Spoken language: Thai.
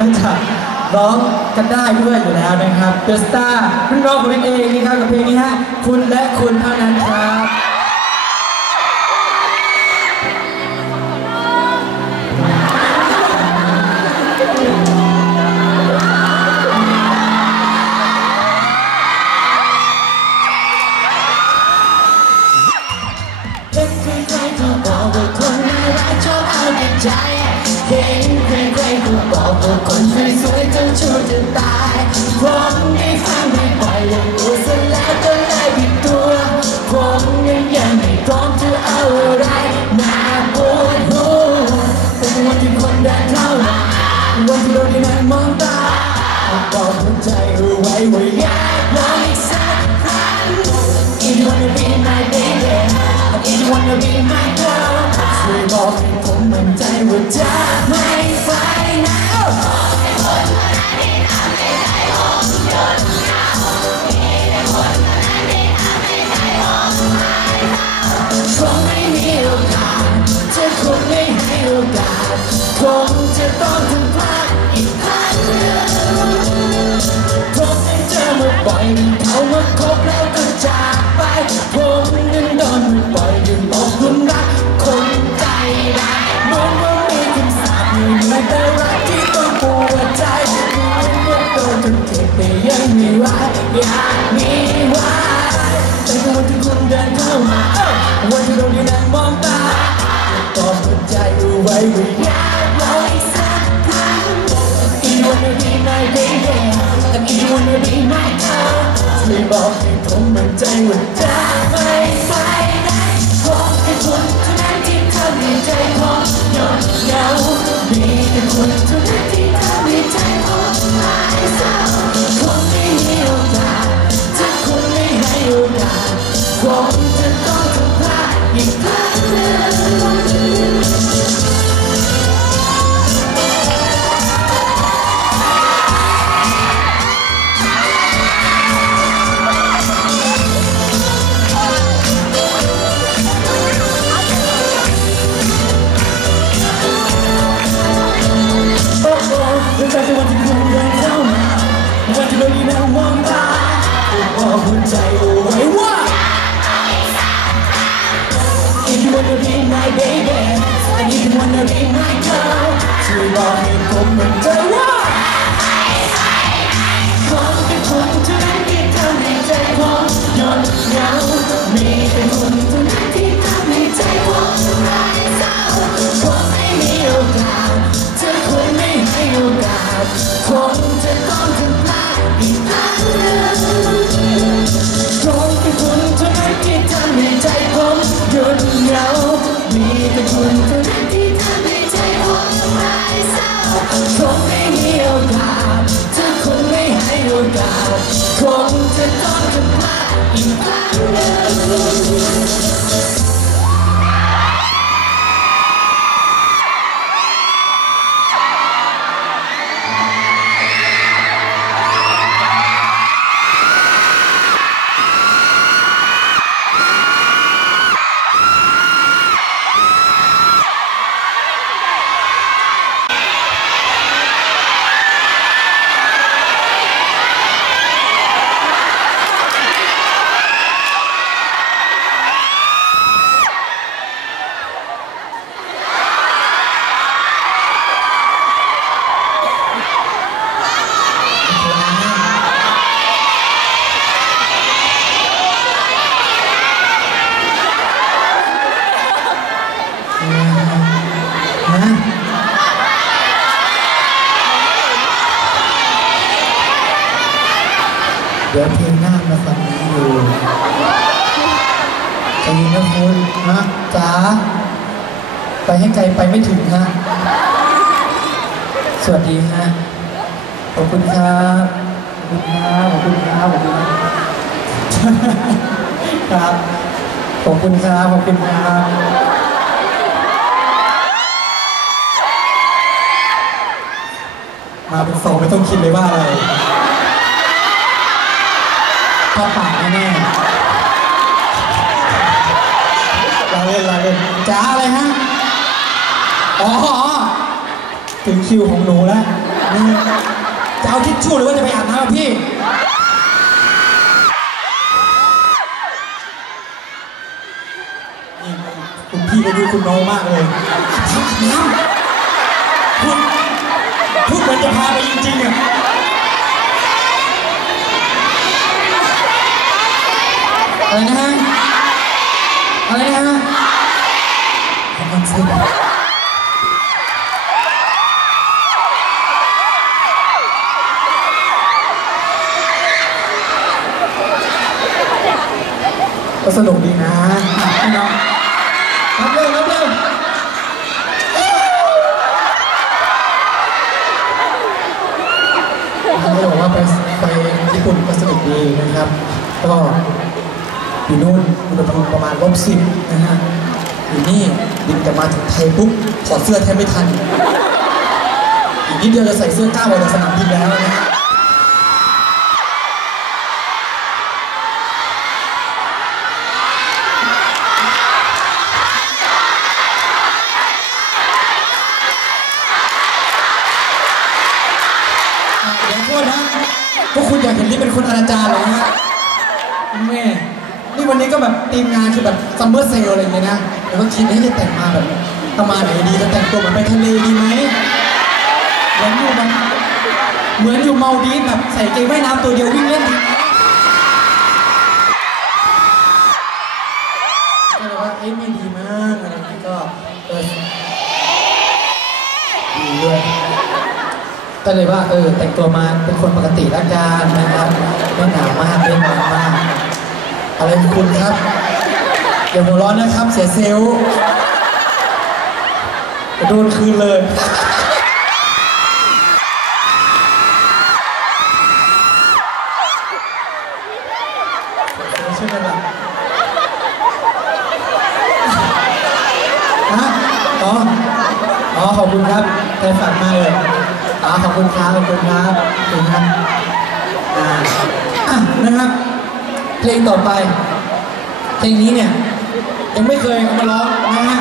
จะร้องกันได้ด้วยอยู่แล้วนะครับ The Star เพิ่งร้องกับเพลงเองนี่ครับกับเพลงนี้ฮะ คุณและคุณเท่านั้นครับเห็นใครๆก็บอกว่าคนน่รักชอบเอาแต่ใจเห็นใคร ก็บอกว่าคนสวยๆจนชูจะตายผมได้ฟังไม่บ่อยเลยรู้ซะแล้วก็เลยผิดตัวผมยังยังไม่พร้อมจะเอาอะไรมาปวดหัวเป็นวันที่คนเดินเข้ามาวันที่เราได้นั่งมองตาบอกหัวใจเอาไว้ว่าอยากลองอีกสักครั้ง If you wanna be my baby If you wanna be my girl ช่วยบอกให้ผมมั่นใจว่าจะ วยบอกให้ผมมั่นใจว่าจะไม่ไปไหนขอให้คุณเท่านั้นที่ทำให้ใจผมหย่อนเหงามีแต่คุณเท่านั้นที่ทำให้ใจผมหายเศร้าคงไม่มีโอกาสถ้าคุณไม่ให้โอกาสคงจะต้องทำพลาดอีกครั้ง หัวใจเอาไว้ว่า If you wanna be my baby and if you wanna be my girl ช่วยบอกให้ผมมั่นใจว่าขอแค่คุณเท่านั้นที่ทำให้ใจผมหย่อนเหงามี ดี๋ยวเพลงหน้ามาฟังนี้อยู่ใจเย็นนะคุณฮะจ๋าไปให้ไกลไปไม่ถึงฮะสวัสดีฮะขอบคุณครับขอบคุณครับขอบคุณครับขอบคุณครับขอบคุณครับขอบคุณครับมาเป็นโซไม่ต้องคิดเลยว่าอะไร ผ้าป่าแน่ๆเราเล่นเราเล่นจ้าอะไรฮะ อ๋อ ถึงคิวของหนูแล้ว จะเอาทิชชู่หรือว่าจะไปอาบน้ำพี่นี่คุณพี่ก็ดูคุณน้องมากเลยอาบน้ำคุณพูดเหมือนจะพาไปจริงๆอะ อะไรนะฮะอะไรนะฮะขอบคุณสิก็สนุกดีนะพี่น้องรับเร็วรับเร็วเขาบอกว่าไปไปญี่ปุ่นก็สนุกดีนะครับ ก็ อยู่นู่นอุณหภูมิประมาณลบสิบนะฮะอยู่นี่บินกลับมาถึงไทยปุ๊บถอดเสื้อแทบไม่ทัน อีกนิดเดียวจะใส่เสื้อกล้าวออกจากสนามบินแล้วนะฮะเดี๋ยวโทษนะพวกคุณอยากเห็นนี่เป็นคนอนาจารเหรอฮะแม่ วันนี้ก็แบบทีมงานคือแบบซัมเมอร์เซลอะไรอย่างเงี้ยนะแล้วก็คิดให้จะแต่งมาแบบประมาณไหนดีจะแต่งตัวเหมือนไปทะเลดีไหมเหมือนอยู่แบบเหมือนอยู่เมาดีแบบใส่เกงว่ายน้ำตัวเดียววิ่งเล่นดีไหมก็เลยว่าเอ้ยไม่ดีมากอะไรอย่างเงี้ยก็เออดีด้วยก็เลยว่าเออแต่งตัวมาเป็นคนปกติละกันนะครับไม่หนาวมาก อะไรของคุณครับอย่าหัวร้อนนะครับ เสียเซลล์จะโดนคืนเลย ใช่ไหมล่ะฮะอ๋อ อ๋อ ขอบคุณครับใจฝันมากเลยอ๋อขอบคุณครับ ขอบคุณครับ ขอบคุณครับอ่าอะนะครับ เพลงต่อไป เพลงนี้เนี่ยยังไม่เคยมาร้องนะฮะ